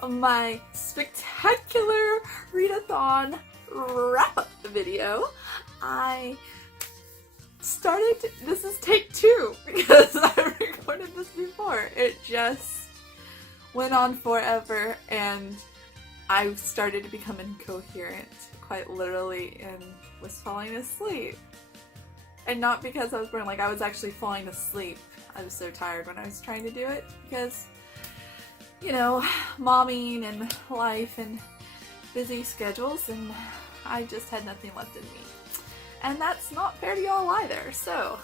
to my spectacular readathon wrap-up video. I started, this is take 2 because I recorded this before. It just went on forever and I started to become incoherent, quite literally, and was falling asleep. And not because I was bored, like I was actually falling asleep. I was so tired when I was trying to do it because, you know, momming and life and busy schedules, and I just had nothing left in me. And that's not fair to y'all either, so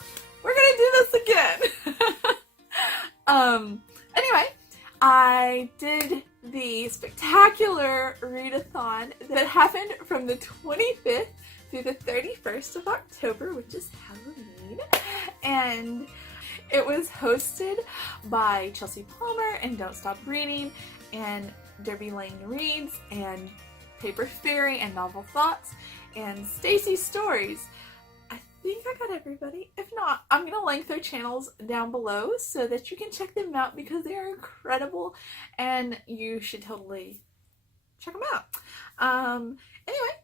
we're gonna do this again. Anyway, I did the spectacular readathon that happened from the 25th through the 31st of October, which is Halloween, and it was hosted by Chelsea Palmer and Don't Stop Reading and Derby Lane Reads and Paper Fairy and Novel Thoughts and Stacy Stories. I think I got everybody. If not, I'm going to link their channels down below so that you can check them out because they are incredible and you should totally check them out. Anyway,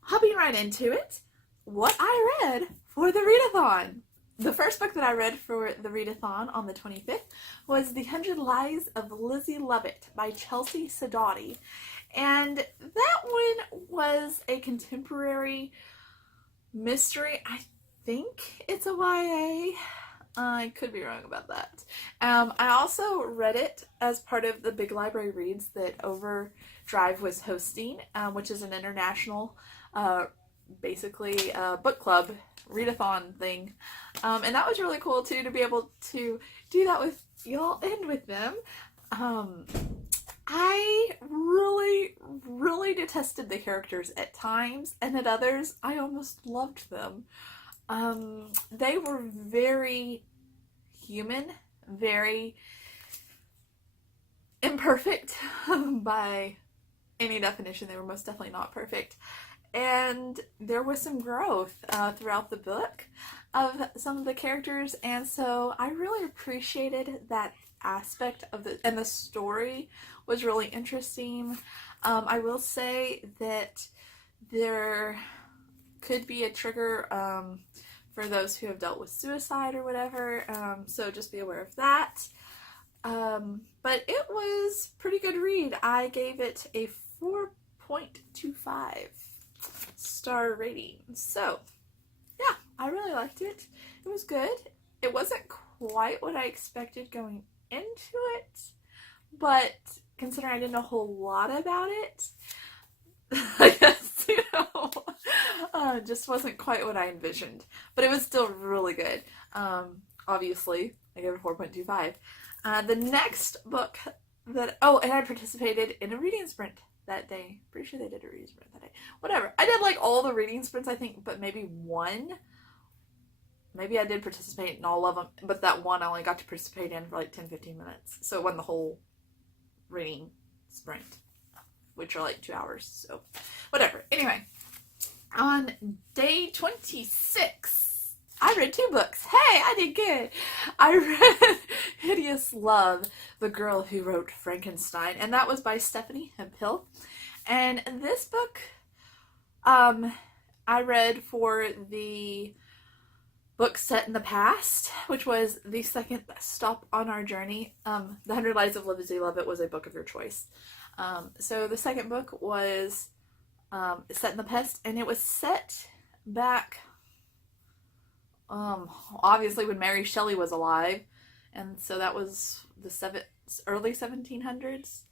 hopping right into it, what I read for the readathon. The first book that I read for the readathon on the 25th was The 100 Lies of Lizzie Lovett by Chelsea Sadati. And that one was a contemporary mystery. I think it's a YA. I could be wrong about that. I also read it as part of the Big Library Reads that Overdrive was hosting, which is an international basically book club readathon thing, and that was really cool too, to be able to do that with y'all and with them. I really detested the characters at times, and at others I almost loved them. They were very human, very imperfect by any definition. They were most definitely not perfect. And there was some growth throughout the book of some of the characters, and so I really appreciated that aspect of and the story was really interesting. I will say that there could be a trigger for those who have dealt with suicide or whatever, so just be aware of that. But it was a pretty good read. I gave it a 4.25 star rating. So yeah, I really liked it. It was good. It wasn't quite what I expected going into it, but considering I didn't know a whole lot about it, I guess, you know, just wasn't quite what I envisioned, but it was still really good. Obviously I gave it a 4.25. The next book that, and I participated in a reading sprint that day. Pretty sure they did a reading sprint that day. Whatever. I did like all the reading sprints, I think, but maybe one. Maybe I did participate in all of them, but that one I only got to participate in for like 10-15 minutes. So it wasn't the whole reading sprint, which are like 2 hours. So whatever. Anyway, on day 26, I read 2 books. Hey, I did good. I read Hideous Love, The Girl Who Wrote Frankenstein, and that was by Stephanie Hemphill. And this book, I read for the book set in the past, which was the second stop on our journey. The 100 Lies of Lizzie Lovett was a book of your choice. So the second book was set in the past, and it was set back obviously when Mary Shelley was alive, and so that was the early 1700s,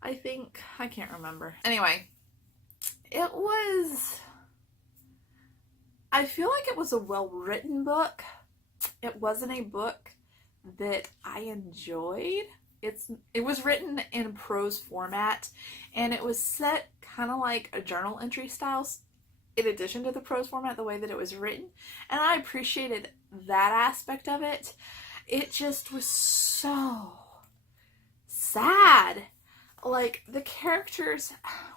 I think. I can't remember. Anyway, I feel like it was a well-written book. It wasn't a book that I enjoyed. It was written in prose format, and it was set kind of like a journal entry style, in addition to the prose format, the way that it was written, and I appreciated that aspect of it. It just was so sad. Like, the characters,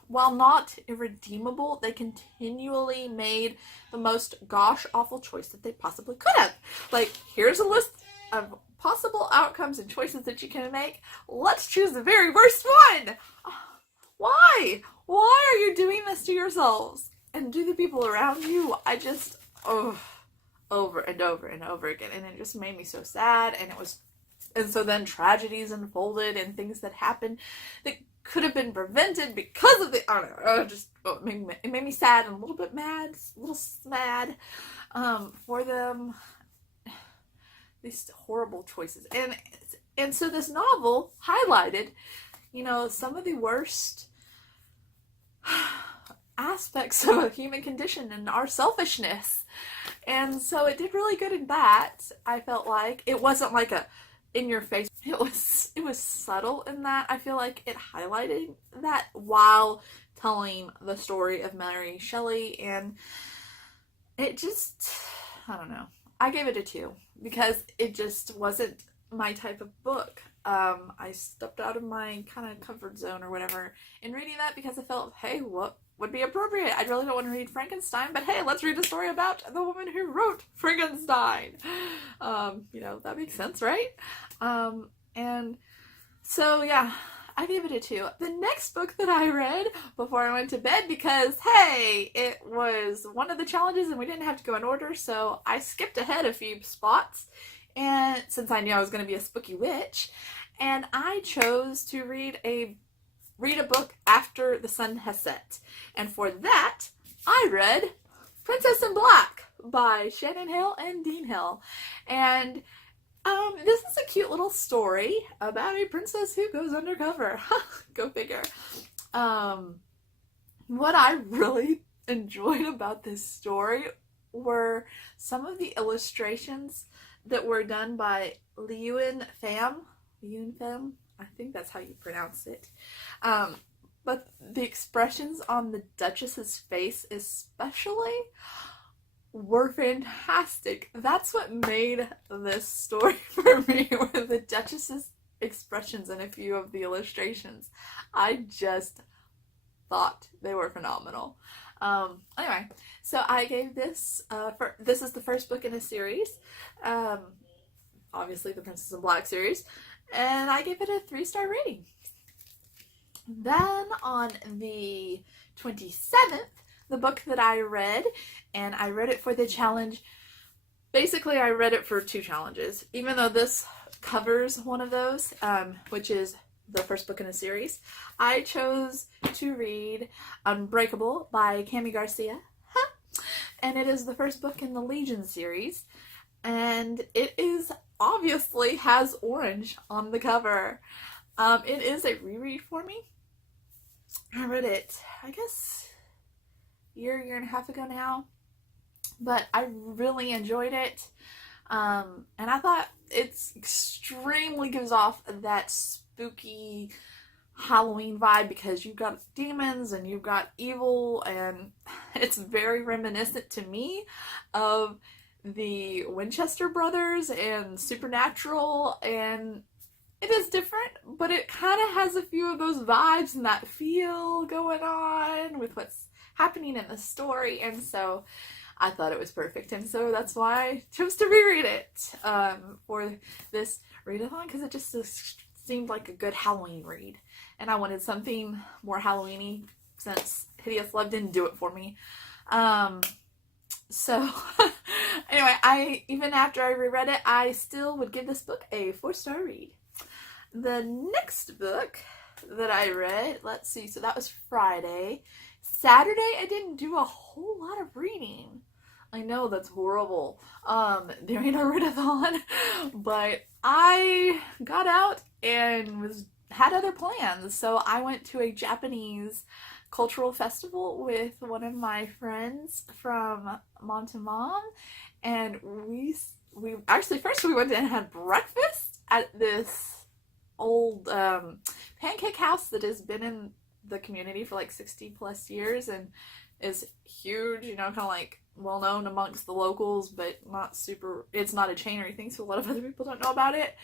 while not irredeemable, they continually made the most gosh awful choice that they possibly could have. Like, here's a list of possible outcomes and choices that you can make, let's choose the very worst one. Why? Why are you doing this to yourselves and to the people around you? I just, over and over and over again, and it just made me so sad. And so then tragedies unfolded and things that happened that could have been prevented because of the, I don't know, it made me sad and a little bit mad, a little sad for them. These horrible choices. And so this novel highlighted, you know, some of the worst aspects of a human condition and our selfishness. And so it did really good in that. I felt like it wasn't like a in your face. It was subtle in that. I feel like it highlighted that while telling the story of Mary Shelley, and it just, I don't know. I gave it a 2 because it just wasn't my type of book. I stepped out of my kind of comfort zone or whatever in reading that because I felt, hey, what would be appropriate? I really don't want to read Frankenstein, but hey, let's read a story about the woman who wrote Frankenstein. You know, that makes sense, right? And so, yeah, I gave it a 2. The next book that I read before I went to bed, because, hey, it was one of the challenges and we didn't have to go in order, so I skipped ahead a few spots, and since I knew I was going to be a spooky witch, and I chose to read a book after the sun has set. And for that, I read Princess in Black by Shannon Hill and Dean Hill. And this is a cute little story about a princess who goes undercover. Go figure. What I really enjoyed about this story were some of the illustrations that were done by Liyuan Pham. I think that's how you pronounce it. But the expressions on the Duchess's face especially were fantastic. That's what made this story for me, were the Duchess's expressions in a few of the illustrations. I just thought they were phenomenal. Anyway, so I gave this, this is the first book in a series, obviously the Princess in Black series, and I gave it a 3-star rating. Then on the 27th, the book that I read, and I read it for the challenge. Basically, I read it for 2 challenges, even though this covers one of those, which is the first book in a series. I chose to read Unbreakable by Cami Garcia, and it is the first book in the Legion series, and it is obviously has orange on the cover. It is a reread for me. I read it, I guess, year and a half ago now, but I really enjoyed it, and I thought it's extremely gives off that spooky Halloween vibe because you've got demons and you've got evil, and it's very reminiscent to me of the Winchester brothers and Supernatural, and it is different, but it kind of has a few of those vibes and that feel going on with what's happening in the story, and so I thought it was perfect, and so that's why I chose to reread it for this readathon, because it just seemed like a good Halloween read, and I wanted something more Halloween-y since Hideous Love didn't do it for me. So anyway, even after I reread it, I still would give this book a 4-star read. The next book that I read, let's see, so that was Friday. Saturday, I didn't do a whole lot of reading. I know that's horrible during a readathon, but I got out and had other plans. So I went to a Japanese cultural festival with one of my friends from Mom to Mom, and we actually first we went and had breakfast at this old pancake house that has been in the community for like 60 plus years and is huge, you know, kind of like well known amongst the locals, but not super, it's not a chain or anything, so a lot of other people don't know about it.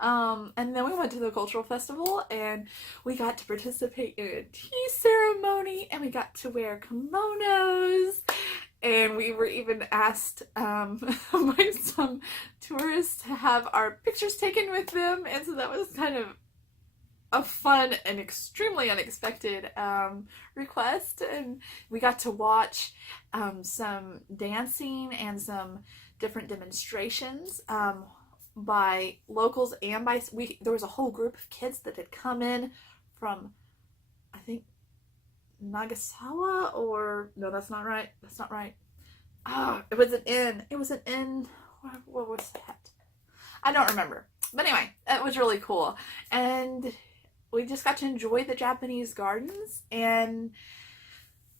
And then we went to the cultural festival and we got to participate in a tea ceremony, and we got to wear kimonos, And we were even asked by some tourists to have our pictures taken with them, and so that was kind of a fun and extremely unexpected request. And we got to watch some dancing and some different demonstrations by locals, and there was a whole group of kids that had come in from, I think, Nagasawa, or no, that's not right. It was an inn. What was that? I don't remember. But anyway, it was really cool. And we just got to enjoy the Japanese gardens, and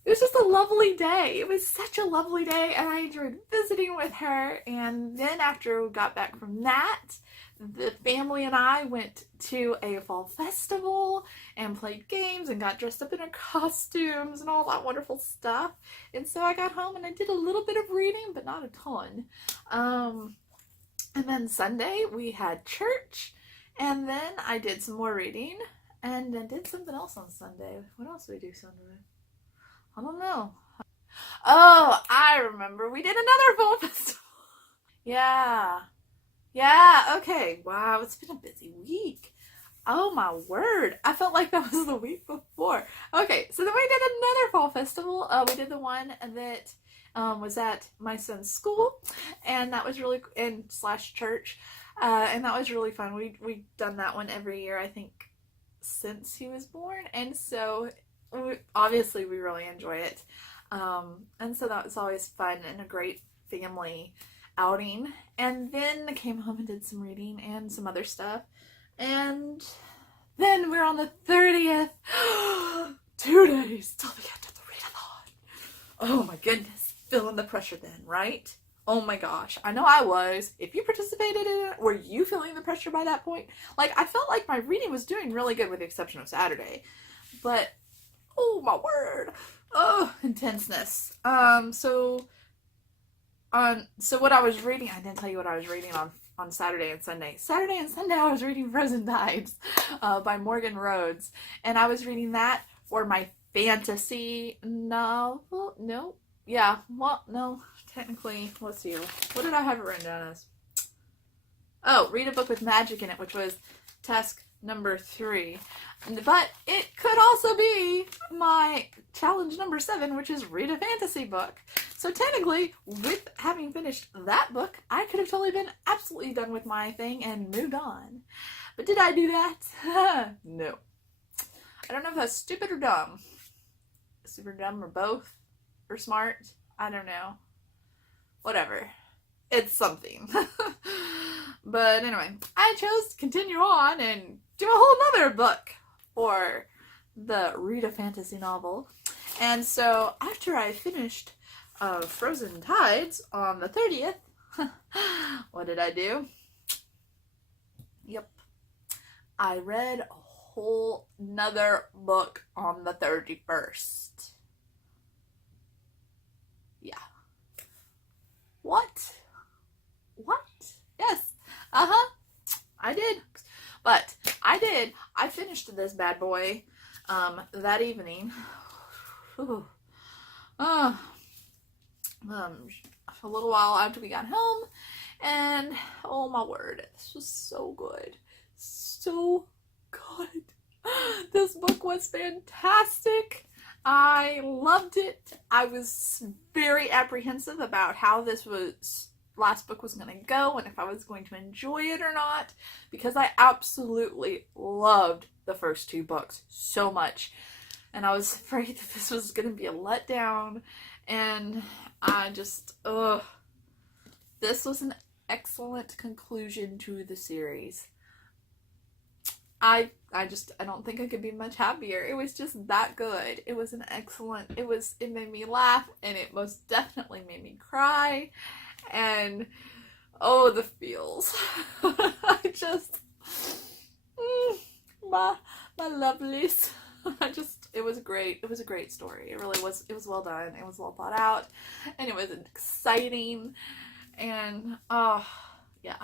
it was just a lovely day. It was such a lovely day, and I enjoyed visiting with her. And then after we got back from that, the family and I went to a fall festival and played games and got dressed up in our costumes and all that wonderful stuff. And so I got home and I did a little bit of reading, but not a ton. And then Sunday we had church, and then I did some more reading, and I did something else on Sunday. What else did we do Sunday? I don't know. Oh, I remember. We did another fall festival. Yeah, okay. Wow, it's been a busy week. Oh my word. I felt like that was the week before. Okay, so then we did another fall festival. We did the one that was at my son's school, and that was really, and slash church, and that was really fun. We've done that one every year, I think, since he was born, and so obviously we really enjoy it. And so that was always fun and a great family outing. And then I came home and did some reading and some other stuff. And then we're on the 30th. 2 days till the end of the readathon. Oh my goodness. Feeling the pressure then, right? Oh my gosh. I know I was. If you participated in it, were you feeling the pressure by that point? Like, I felt like my reading was doing really good with the exception of Saturday. But, oh my word. Oh, intenseness. So what I was reading, I didn't tell you what I was reading on Saturday and Sunday. Saturday and Sunday I was reading Frozen Tides by Morgan Rhodes. And I was reading that for my fantasy novel. No. Yeah. Well, no. Technically, let's see. What did I have it written down as? Oh, read a book with magic in it, which was task number 3. But it could also be my challenge number 7, which is read a fantasy book. So technically, with having finished that book, I could have totally been absolutely done with my thing and moved on. But did I do that? No. I don't know if that's stupid or dumb. Super dumb or both. Or smart. I don't know. Whatever. It's something. But anyway, I chose to continue on and do a whole nother book for the Read a Fantasy novel. And so after I finished Frozen Tides on the 30th, what did I do? Yep. I read a whole nother book on the 31st. Yeah. What? Yes. I did. But I finished this bad boy that evening. A little while after we got home, and oh my word, this was so good. So good. This book was fantastic. I loved it. I was very apprehensive about how this last book was going to go and if I was going to enjoy it or not, because I absolutely loved the first 2 books so much, and I was afraid that this was going to be a letdown. And I just this was an excellent conclusion to the series. I don't think I could be much happier. It was just that good. It was an excellent, it made me laugh, and it most definitely made me cry. And oh, the feels. I just my lovelies. It was great. It was a great story. It really was. It was well done. It was well thought out, and it was exciting. And yeah,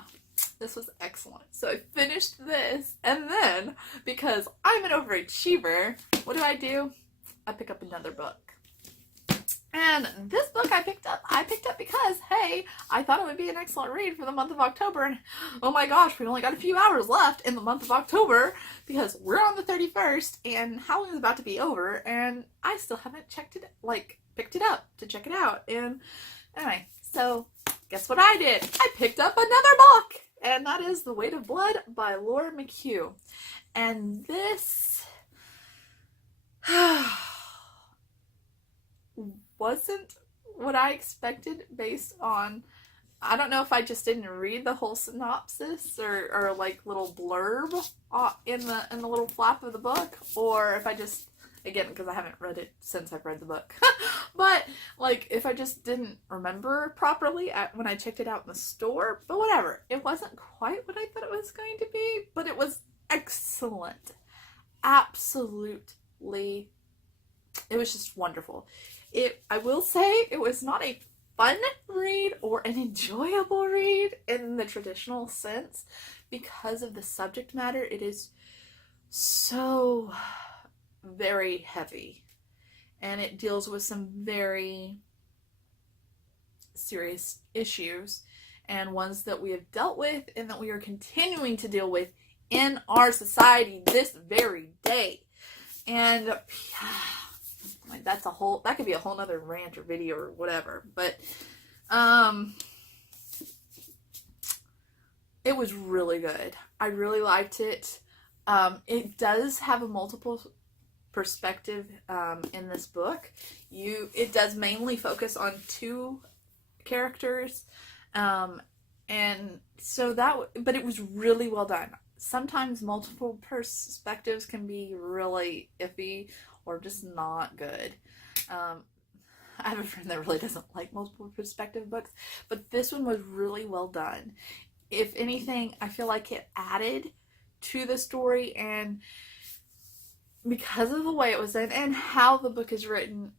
this was excellent. So I finished this, and then because I'm an overachiever, what do? I pick up another book. And this book I picked up because, hey, I thought it would be an excellent read for the month of October. And oh my gosh, we only got a few hours left in the month of October because we're on the 31st and Halloween is about to be over. And I still haven't picked it up to check it out. And anyway, so guess what I did? I picked up another book. And that is The Weight of Blood by Laura McHugh. And this wasn't what I expected based on, I don't know if I just didn't read the whole synopsis or like little blurb in the little flap of the book, or if I just, again, because I haven't read it since I've read the book, but like if I just didn't remember properly when I checked it out in the store, but whatever. It wasn't quite what I thought it was going to be, but it was excellent. Absolutely. It was just wonderful. I will say it was not a fun read or an enjoyable read in the traditional sense because of the subject matter. It is so very heavy and it deals with some very serious issues and ones that we have dealt with and that we are continuing to deal with in our society this very day. And that could be a whole nother rant or video or whatever, but it was really good. I really liked it. It does have a multiple perspective in this book. It does mainly focus on two characters, and so but it was really well done. Sometimes multiple perspectives can be really iffy or just not good. I have a friend that really doesn't like multiple perspective books, but this one was really well done. If anything, I feel like it added to the story, and because of the way it was done and how the book is written,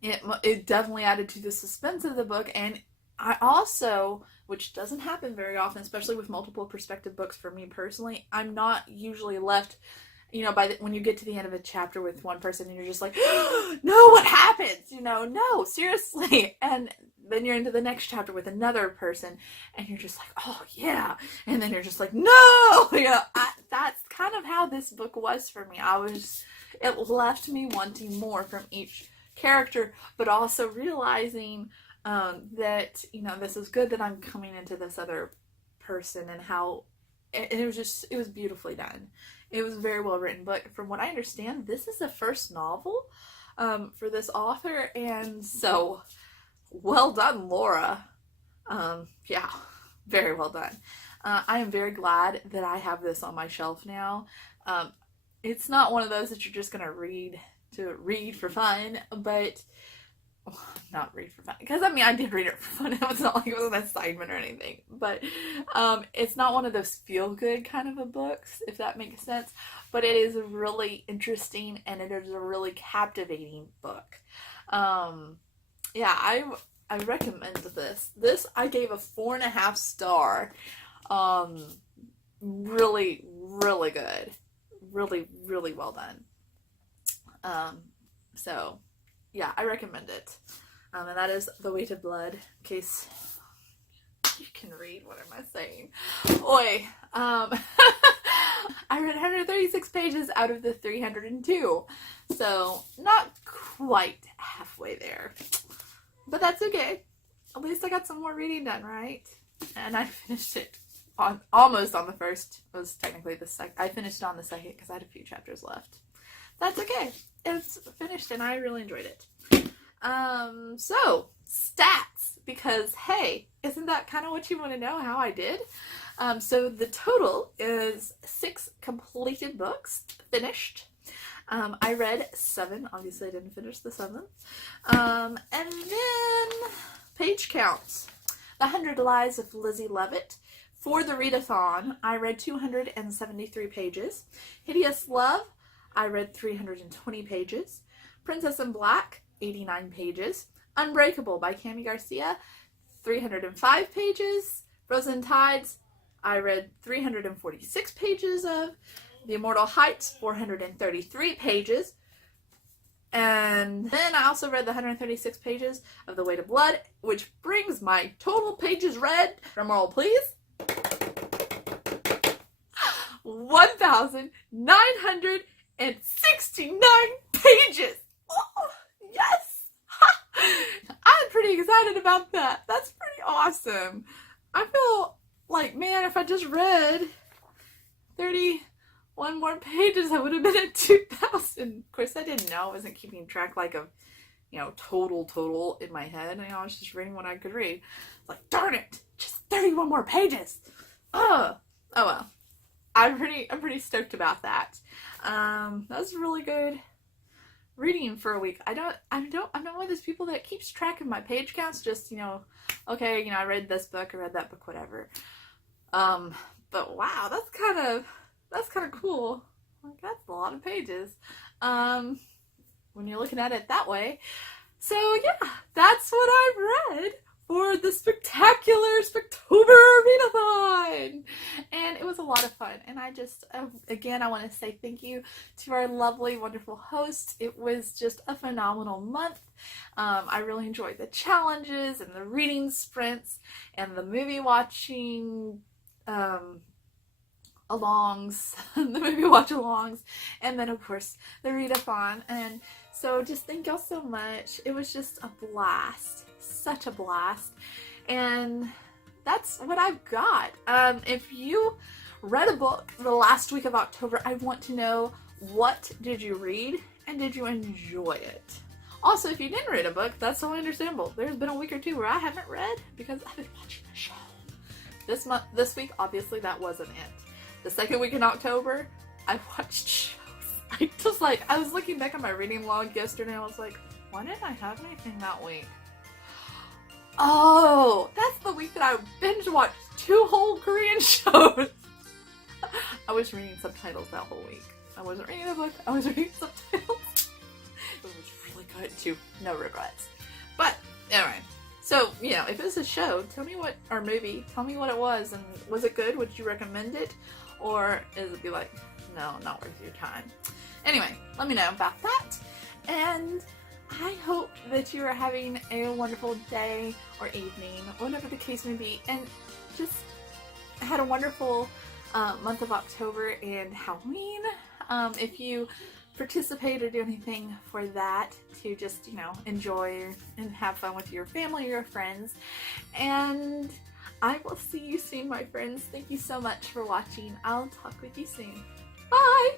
it definitely added to the suspense of the book. And I also, which doesn't happen very often, especially with multiple perspective books for me personally, I'm not usually left, when you get to the end of a chapter with one person and you're just like, no, what happens? No, seriously. And then you're into the next chapter with another person and you're just like, oh yeah. And then you're just like, no, that's kind of how this book was for me. It left me wanting more from each character, but also realizing that, this is good that I'm coming into this other person and how, and it was beautifully done. It was a very well written book. From what I understand, this is the first novel for this author, and so well done, Laura. Yeah, very well done. I am very glad that I have this on my shelf now. It's not one of those that you're just going to read for fun, but not read for fun, because I did read it for fun. It was not like it was an assignment or anything, but it's not one of those feel-good kind of a books, if that makes sense, but it is really interesting and it is a really captivating book. Yeah, I recommend this I gave a 4.5 star. Really, really good, really, really well done. So yeah, I recommend it. And that is The Weight of Blood, in case you can read. What am I saying? Oi. I read 136 pages out of the 302. So, not quite halfway there. But that's okay. At least I got some more reading done, right? And I finished it almost on the first. It was technically the second. I finished it on the second because I had a few chapters left. That's okay. It's finished and I really enjoyed it. So, stats, because hey, isn't that kind of what you want to know, how I did? So the total is 6 completed books, finished. I read 7, obviously I didn't finish the 7th. And then, page counts. The 100 Lies of Lizzie Levitt. For the Readathon, I read 273 pages. Hideous Love, I read 320 pages. Princess in Black, 89 pages. Unbreakable by Cami Garcia, 305 pages. Frozen Tides, I read 346 pages of. The Immortal Heights, 433 pages. And then I also read the 136 pages of The Weight of Blood, which brings my total pages read, drumroll please, 1,969 pages. Oh, yes! I'm pretty excited about that. That's pretty awesome. I feel like, man, if I just read 31 more pages, I would have been at 2,000. Of course, I didn't know. I wasn't keeping track like of, total in my head. I was just reading what I could read. Like, darn it, just 31 more pages. Oh well. I'm pretty stoked about that. That was really good reading for a week. I'm not one of those people that keeps track of my page counts. Just okay, I read this book, I read that book, whatever. But wow, that's kind of cool. Like, that's a lot of pages. When you're looking at it that way. So yeah, that's what I read for the spectacular SbookTOBER Readathon, and it was a lot of fun. And I just, again, I want to say thank you to our lovely, wonderful host. It was just a phenomenal month. I really enjoyed the challenges and the reading sprints and the movie watching alongs, and then of course the Readathon. And so just thank y'all so much. It was just a blast. Such a blast. And that's what I've got. If you read a book the last week of October, I want to know, what did you read and did you enjoy it? Also, if you didn't read a book, that's totally understandable. There's been a week or two where I haven't read because I've been watching a show. This week, obviously that wasn't it. The second week in October, I watched shows. I was looking back on my reading log yesterday and I was like, why didn't I have anything that week? Oh, that's the week that I binge watched 2 whole Korean shows. I was reading subtitles that whole week. I wasn't reading a book, I was reading subtitles. It was really good too. No regrets. But anyway, so if it's a show, tell me what it was, and was it good? Would you recommend it? Or is it be like, no, not worth your time? Anyway, let me know about that. And I hope that you are having a wonderful day or evening, whatever the case may be, and just had a wonderful month of October and Halloween. If you participate or do anything for that, to just, enjoy and have fun with your family or your friends. And I will see you soon, my friends. Thank you so much for watching. I'll talk with you soon. Bye!